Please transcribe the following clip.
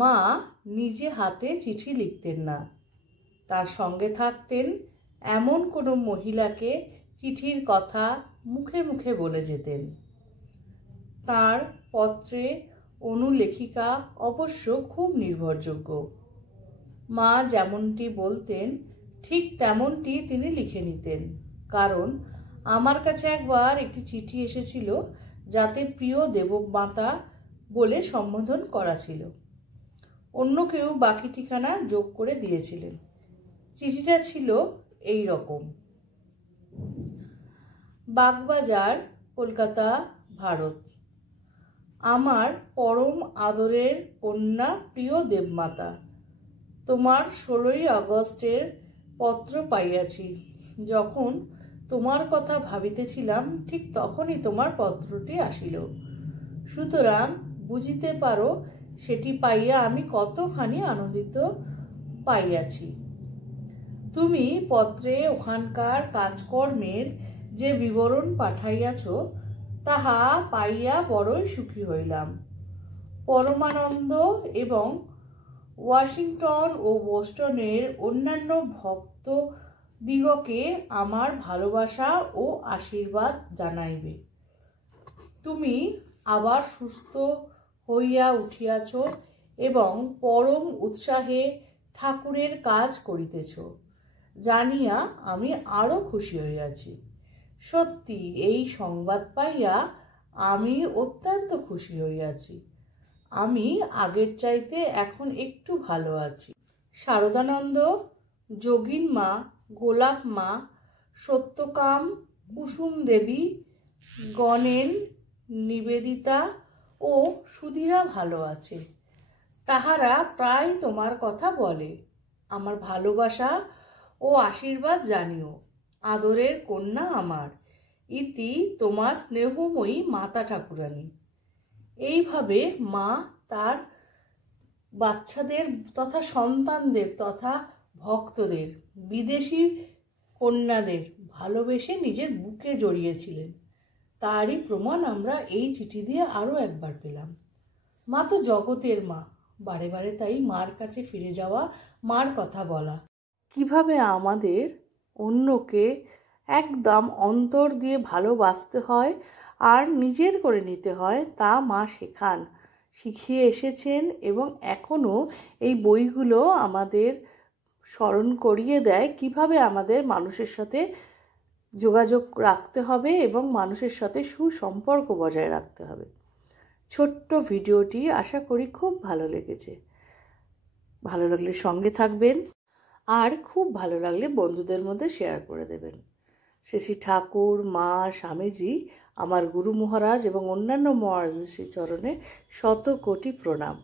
মা নিজে হাতে চিঠি লিখতেন না, তার সঙ্গে থাকতেন এমন কোনো মহিলাকে চিঠির কথা মুখে মুখে বলে যেতেন। তার পত্রে অনুলেখিকা অবশ্য খুব নির্ভরযোগ্য। মা যেমনটি বলতেন ঠিক তেমনটি তিনি লিখে নিতেন, কারণ আমার কাছে একবার একটি চিঠি এসেছিল যাতে প্রিয় দেবমাতা বলে সম্বোধন করা ছিল। অন্য কেউ বাকি ঠিকানা যোগ করে দিয়েছিলেন। চিঠিটা ছিল এই রকম: বাগবাজার, কলকাতা, ভারত। আমার পরম আদরের কন্যা প্রিয় দেবমাতা, তোমার 16ই আগস্টের পত্র পাইয়াছি। যখন তোমার কথা ভাবিতেছিলাম ঠিক তখনই তোমার পত্রটি আসিল। সুতরাং বুঝিতে পারো সেটি পাইয়া আমি কতখানি আনন্দিত পাইয়াছি। তুমি পত্রে ওখানকার কাজকর্মের যে বিবরণ পাঠাইয়াছ তাহা পাইয়া বড়ই সুখী হইলাম। পরমানন্দ এবং ওয়াশিংটন ও বোস্টনের অন্যান্য ভক্তদিগকে আমার ভালোবাসা ও আশীর্বাদ জানাইবে। তুমি আবার সুস্থ হইয়া উঠিয়াছ এবং পরম উৎসাহে ঠাকুরের কাজ করিতেছ জানিয়া আমি আরো খুশি হইয়াছি। সত্যি এই সংবাদ পাইয়া আমি অত্যন্ত খুশি হইয়াছি। আমি আগের চাইতে এখন একটু ভালো আছি। শারদানন্দ, যোগীন মা, গোলাপ মা, সত্যকাম, কুসুম দেবী, গণেন, নিবেদিতা ও সুধীরা ভালো আছে। তাহারা প্রায় তোমার কথা বলে। আমার ভালোবাসা ও আশীর্বাদ জানিও। আদরের কন্যা আমার, ইতি তোমার স্নেহময়ী মাতা ঠাকুরানী। এইভাবে মা তার বাচ্চাদের তথা সন্তানদের তথা ভক্তদের, বিদেশি কন্যাদের ভালোবেসে নিজের বুকে জড়িয়েছিলেন। তারই প্রমাণ আমরা এই চিঠি দিয়ে আরও একবার পেলাম। মা তো জগতের মা, বারে বারে তাই মার কাছে ফিরে যাওয়া, মার কথা বলা। কিভাবে আমাদের অন্যকে একদম অন্তর দিয়ে ভালোবাসতে হয় আর নিজের করে নিতে হয় তা মা শেখান, শিখিয়ে এসেছেন এবং এখনও এই বইগুলো আমাদের স্মরণ করিয়ে দেয় কিভাবে আমাদের মানুষের সাথে যোগাযোগ রাখতে হবে এবং মানুষের সাথে সুসম্পর্ক বজায় রাখতে হবে। ছোট্ট ভিডিওটি আশা করি খুব ভালো লেগেছে। ভালো লাগলে সঙ্গে থাকবেন আর খুব ভালো লাগলে বন্ধুদের মধ্যে শেয়ার করে দেবেন। শ্রী ঠাকুর, মা, স্বামীজি, আমার গুরু মহারাজ এবং অন্যান্য মহারাজের চরণে শত কোটি প্রণাম।